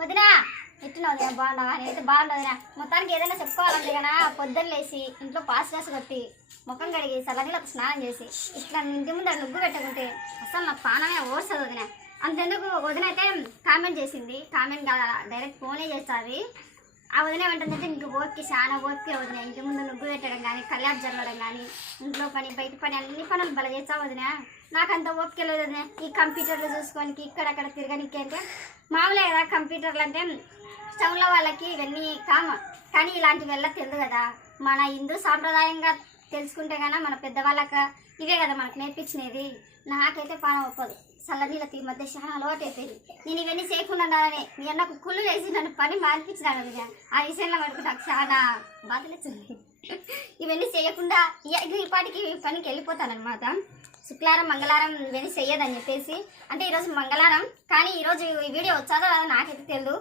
వదినా ఎట్టున్నావు వదినా బాగున్నావా? నేనైతే బాగుండవు వదినా. మొత్తానికి ఏదైనా చెప్పుకోవాలంటే కన్నా పొద్దున్న లేచి ఇంట్లో పాస్ కొట్టి ముఖం కడిగి చల్లనీళ్ళకు స్నానం చేసి ఇట్లా ఇంటి ముందు నుగ్గు పెట్టకుంటే అసలు నా పానమే ఓర్చదు వదిన. అంతెందుకు వదిన అయితే కామెంట్ చేసింది, కామెంట్ కాదు డైరెక్ట్ ఫోనే చేస్తుంది. ఆ వదిన ఏంటంటే ఇంక ఓపిక చాలా ఓపిక వదిన. ఇంటి ముందు నుగ్గు పెట్టడం కానీ కళ్యాణ్ జరగడం కానీ ఇంట్లో పని బయట పని అన్ని పనులు బల చేస్తావు వదిన. నాకు అంత ఓపిక లేదు వదిన. ఈ కంప్యూటర్లు చూసుకోనికి ఇక్కడక్కడ తిరగనికి అంటే మామూలే కదా. కంప్యూటర్లు అంటే టౌన్లో వాళ్ళకి ఇవన్నీ కామన్, కానీ ఇలాంటివి వెళ్ళ తెలియదు కదా. మన హిందూ సాంప్రదాయంగా తెలుసుకుంటే కన్నా మన పెద్దవాళ్ళక ఇవే కదా మనకు నేర్పించినది. నాకైతే పానం ఒప్పదు. చల్లనీళ్ళకి ఈ మధ్య చాలా అలవాటు అయిపోయింది. నేను ఇవన్నీ చేయకుండా ఉండాలని మీ అన్నకు కుళ్ళు వేసి నన్ను పని మానిపించినాను కదా. ఆ విషయంలో మటుకు నాకు చాలా బాధలేస్తుంది. ఇవన్నీ చేయకుండా ఈ పాటికి పనికి వెళ్ళిపోతానమాట. శుక్రవారం మంగళవారం ఇవన్నీ చెయ్యదని చెప్పేసి, అంటే ఈరోజు మంగళవారం కానీ ఈరోజు ఈ వీడియో వచ్చాదో నాకైతే తెలియదు.